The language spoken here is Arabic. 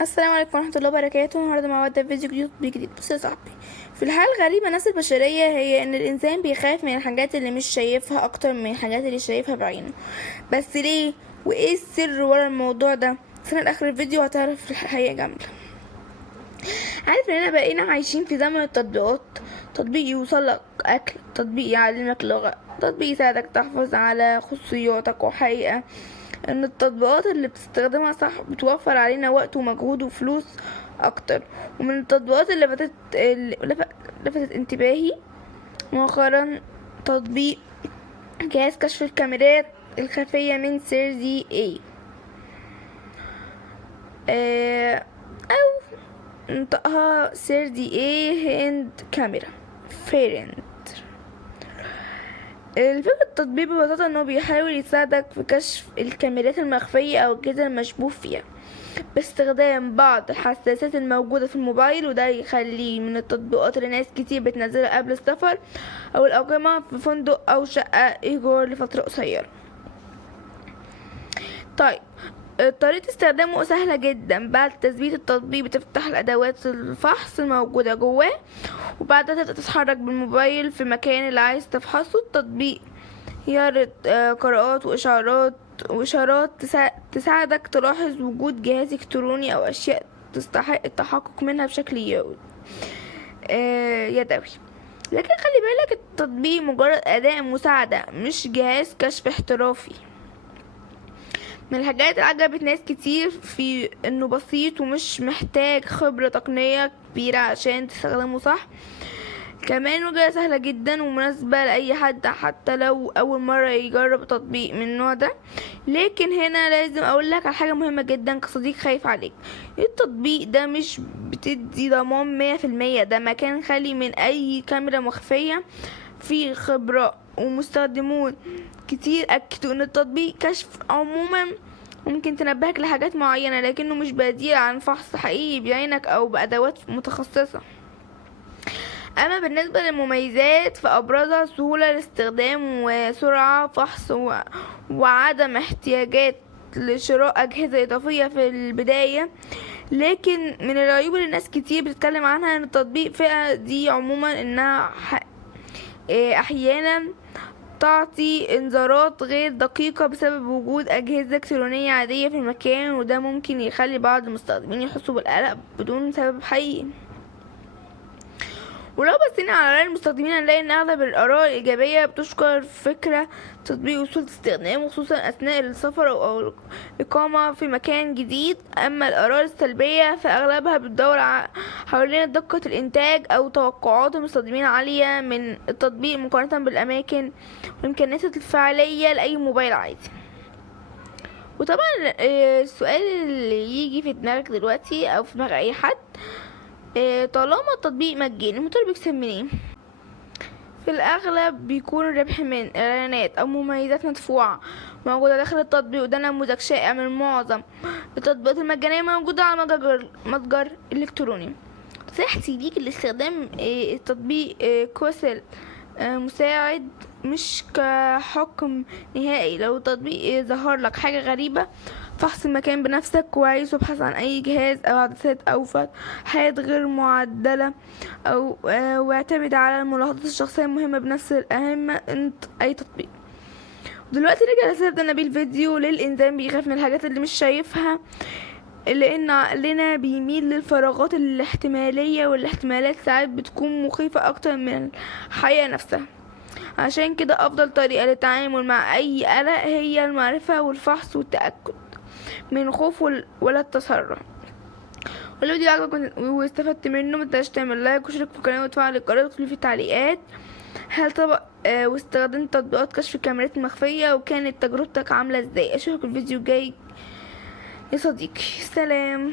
السلام عليكم ورحمة الله وبركاته. النهاردة مع فيديو جديد. بص يا صاحبي، في الحالة الغريبة نفس البشرية هي ان الانسان بيخاف من الحاجات اللي مش شايفها اكتر من الحاجات اللي شايفها بعينه. بس ليه؟ وايه السر ورا الموضوع ده؟ في اخر الفيديو هتعرف الحقيقة كاملة. عارف اننا بقينا عايشين في زمن التطبيقات. تطبيق يوصلك اكل، تطبيق يعلمك لغة، تطبيق يساعدك تحفظ على خصوصياتك. وحقيقة ان التطبيقات اللي بتستخدمها صح بتوفر علينا وقت ومجهود وفلوس اكتر. ومن التطبيقات اللي لفتت انتباهي مؤخرا تطبيق جهاز كشف الكاميرات الخفية من سيرزي اي، او نطقها سيرزي اي هاند كاميرا فيرنت. الفكرة التطبيق ببساطة انه بيحاول يساعدك في كشف الكاميرات المخفية او الأجهزة المشبوه فيها باستخدام بعض الحساسات الموجودة في الموبايل، وده يخليه من التطبيقات اللي ناس كتير بتنزلها قبل السفر او الإقامة في فندق او شقة ايجار لفترة قصيرة. طيب، طريقة استخدامه سهلة جدا. بعد تثبيت التطبيق بتفتح الأدوات الفحص الموجودة جواه، وبعدها تبدأ تتحرك بالموبايل في المكان اللي عايز تفحصه. التطبيق يعرض قراءات وإشارات تساعدك تلاحظ وجود جهاز إلكتروني أو أشياء تستحق التحقق منها بشكل يدوي. لكن خلي بالك، التطبيق مجرد أداة مساعدة مش جهاز كشف احترافي. من الحاجات اللي عجبت ناس كتير في انه بسيط ومش محتاج خبرة تقنية كبيرة عشان تستخدمه صح. كمان وجهة سهلة جدا ومناسبة لأي حد حتى لو أول مرة يجرب تطبيق من النوع ده. لكن هنا لازم أقولك على حاجة مهمة جدا كصديق خايف عليك. التطبيق ده مش بتدي ضمان 100%. ده مكان خالي من أي كاميرا مخفية. في خبرة ومستخدمون كتير أكدوا ان التطبيق كشف عموما ممكن تنبهك لحاجات معينة، لكنه مش بديل عن فحص حقيقي بعينك او بأدوات متخصصة. اما بالنسبة للمميزات فابرزها سهولة الاستخدام وسرعة فحص وعدم احتياجات لشراء اجهزة اضافية في البداية. لكن من العيوب اللي الناس كتير بتتكلم عنها ان التطبيق فئة دي عموما انها احيانا تعطي انذارات غير دقيقة بسبب وجود أجهزة إلكترونية عادية في المكان، وده ممكن يخلي بعض المستخدمين يحسوا بالقلق بدون سبب حقيقي. ولو بصينا على رأي المستخدمين هنلاقي ان اغلب الاراء الايجابية بتشكر فكرة تطبيق وسهولة استخدامه خصوصا اثناء السفر او الاقامة في مكان جديد. اما الاراء السلبية فاغلبها بتدور حوالين دقة الانتاج او توقعات المستخدمين عالية من التطبيق مقارنة بالاماكن وامكانيات الفعالية لاي موبايل عادي. وطبعا السؤال اللي يجي في دماغك دلوقتي او في دماغ اي حد، طالما التطبيق مجاني المطور بيكسب منين؟ في الاغلب بيكون الربح من اعلانات او مميزات مدفوعة موجودة داخل التطبيق، وده نموذج شائع من معظم التطبيقات المجانية موجودة على متجر الكتروني. نصيحتي ليك لاستخدام التطبيق كوسل مساعد مش كحكم نهائي. لو التطبيق ظهر لك حاجة غريبة فحص المكان بنفسك كويس، وابحث عن اي جهاز او عدسات او فتحات غير معدلة او واعتمد على الملاحظات الشخصية المهمة بنفس الأهمة انت اي تطبيق. دلوقتي رجع لسبب نبيل الفيديو. ليه الانسان بيخاف من الحاجات اللي مش شايفها؟ لان عقلنا بيميل للفراغات الاحتمالية، والاحتمالات ساعات بتكون مخيفة اكتر من الحقيقة نفسها. عشان كده افضل طريقة للتعامل مع اي قلق هي المعرفة والفحص والتأكد من الخوف ولا التسرع. ولو الفيديو عجبك واستفدت منه متنساش تعمل لايك واشترك في القناة وتفعل الجرس وتكتب في التعليقات هل طبق واستخدمت تطبيقات كشف الكاميرات المخفية وكانت تجربتك عاملة ازاي. اشوفك الفيديو الجاي يا صديقي. سلام.